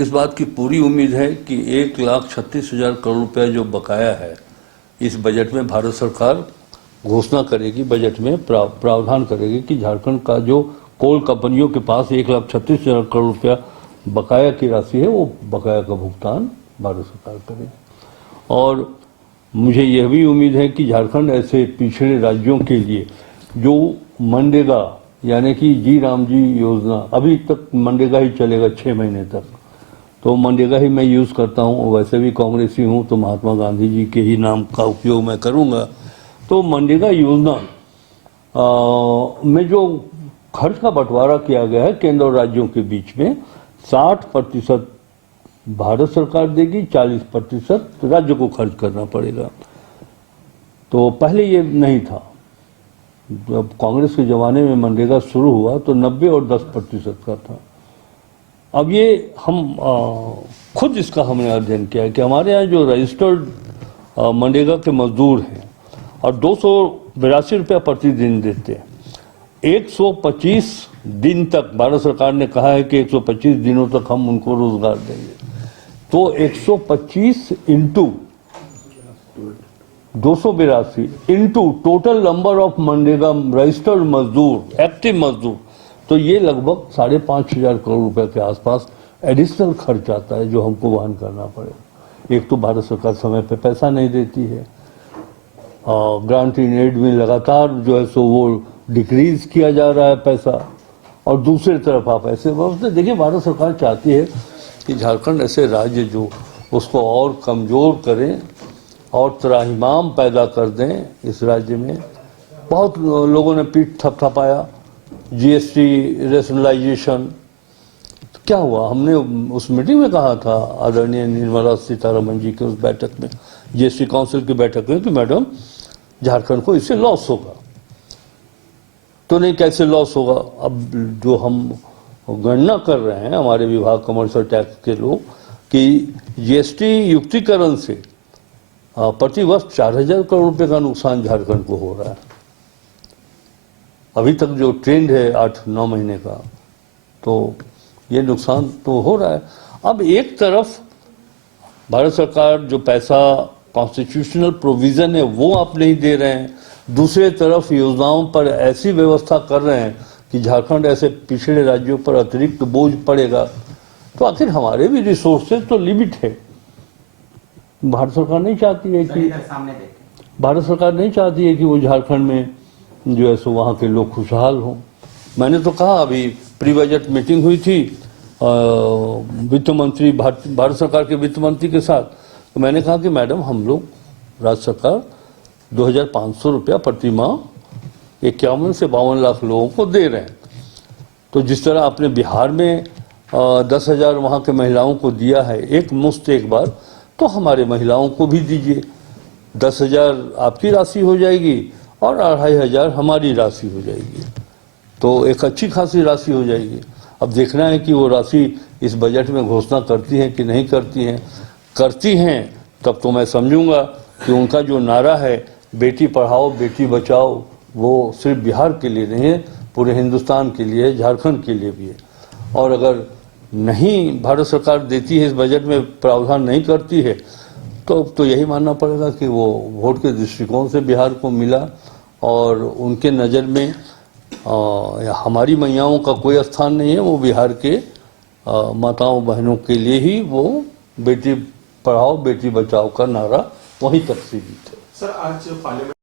इस बात की पूरी उम्मीद है कि 1,36,000 करोड़ रुपया जो बकाया है इस बजट में भारत सरकार घोषणा करेगी, बजट में प्रावधान करेगी कि झारखंड का जो कोल कंपनियों के पास 1,36,000 करोड़ रुपया बकाया की राशि है वो बकाया का भुगतान भारत सरकार करेगी। और मुझे यह भी उम्मीद है कि झारखंड ऐसे पिछड़े राज्यों के लिए जो मनरेगा यानी कि जी राम जी योजना, अभी तक मनरेगा ही चलेगा 6 महीने तक, तो मनरेगा ही मैं यूज़ करता हूँ। वैसे भी कांग्रेसी हूँ तो महात्मा गांधी जी के ही नाम का उपयोग मैं करूँगा। तो मनरेगा योजना में जो खर्च का बंटवारा किया गया है केंद्र और राज्यों के बीच में, 60% भारत सरकार देगी, 40% राज्य को खर्च करना पड़ेगा। तो पहले ये नहीं था। जब कांग्रेस के ज़माने में मनरेगा शुरू हुआ तो 90 और 10% का था। अब ये हम खुद इसका हमने अध्ययन किया है कि हमारे यहाँ जो रजिस्टर्ड मनरेगा के मजदूर हैं और 282 रुपया प्रतिदिन देते हैं, 125 दिन तक भारत सरकार ने कहा है कि 125 दिनों तक हम उनको रोजगार देंगे। तो 125 into 282 into total number of MNREGA registered मजदूर, एक्टिव मजदूर, तो ये लगभग 5,500 करोड़ रुपए के आसपास एडिशनल खर्च आता है जो हमको वहन करना पड़ेगा। एक तो भारत सरकार समय पे पैसा नहीं देती है, ग्रांट इन एड में लगातार जो है सो वो डिक्रीज किया जा रहा है पैसा, और दूसरी तरफ आप ऐसे देखिए भारत सरकार चाहती है कि झारखंड ऐसे राज्य जो उसको और कमज़ोर करें और त्राहिमाम पैदा कर दें। इस राज्य में बहुत लोगों ने पीठ थपथपाया, जीएसटी रेशनलाइजेशन, तो क्या हुआ? हमने उस मीटिंग में कहा था आदरणीय निर्मला सीतारमण जी के उस बैठक में, जीएसटी काउंसिल की बैठक में, कि मैडम झारखंड को इससे लॉस होगा। तो नहीं, कैसे लॉस होगा? अब जो हम गणना कर रहे हैं हमारे विभाग कमर्शियल टैक्स के लोग कि जीएसटी युक्तिकरण से प्रति वर्ष 4,000 करोड़ रुपए का नुकसान झारखंड को हो रहा है। अभी तक जो ट्रेंड है 8-9 महीने का, तो ये नुकसान तो हो रहा है। अब एक तरफ भारत सरकार जो पैसा कॉन्स्टिट्यूशनल प्रोविजन है वो आप नहीं दे रहे हैं, दूसरे तरफ योजनाओं पर ऐसी व्यवस्था कर रहे हैं कि झारखंड ऐसे पिछड़े राज्यों पर अतिरिक्त बोझ पड़ेगा। तो आखिर हमारे भी रिसोर्सेज तो लिमिट है। भारत सरकार नहीं चाहती है कि वो झारखंड में जो है सो वहाँ के लोग खुशहाल हों। मैंने तो कहा, अभी प्री बजट मीटिंग हुई थी वित्त मंत्री, भारत सरकार के वित्त मंत्री के साथ, तो मैंने कहा कि मैडम हम लोग राज्य सरकार 2,500 रुपया प्रति माह 51 से 52 लाख लोगों को दे रहे हैं। तो जिस तरह आपने बिहार में 10,000 वहाँ के महिलाओं को दिया है एक मुश्त एक बार, तो हमारे महिलाओं को भी दीजिए। 10,000 आपकी राशि हो जाएगी और 2,500 हमारी राशि हो जाएगी, तो एक अच्छी खासी राशि हो जाएगी। अब देखना है कि वो राशि इस बजट में घोषणा करती हैं कि नहीं करती हैं। करती हैं तब तो मैं समझूंगा कि उनका जो नारा है बेटी पढ़ाओ बेटी बचाओ, वो सिर्फ बिहार के लिए नहीं है, पूरे हिंदुस्तान के लिए, झारखंड के लिए भी है। और अगर नहीं भारत सरकार देती है, इस बजट में प्रावधान नहीं करती है, तो यही मानना पड़ेगा कि वो वोट के दृष्टिकोण से बिहार को मिला और उनके नज़र में हमारी मैयाओं का कोई स्थान नहीं है। वो बिहार के माताओं बहनों के लिए ही वो बेटी पढ़ाओ बेटी बचाओ का नारा वहीं तक सीमित है। सर, आज पार्लियामेंट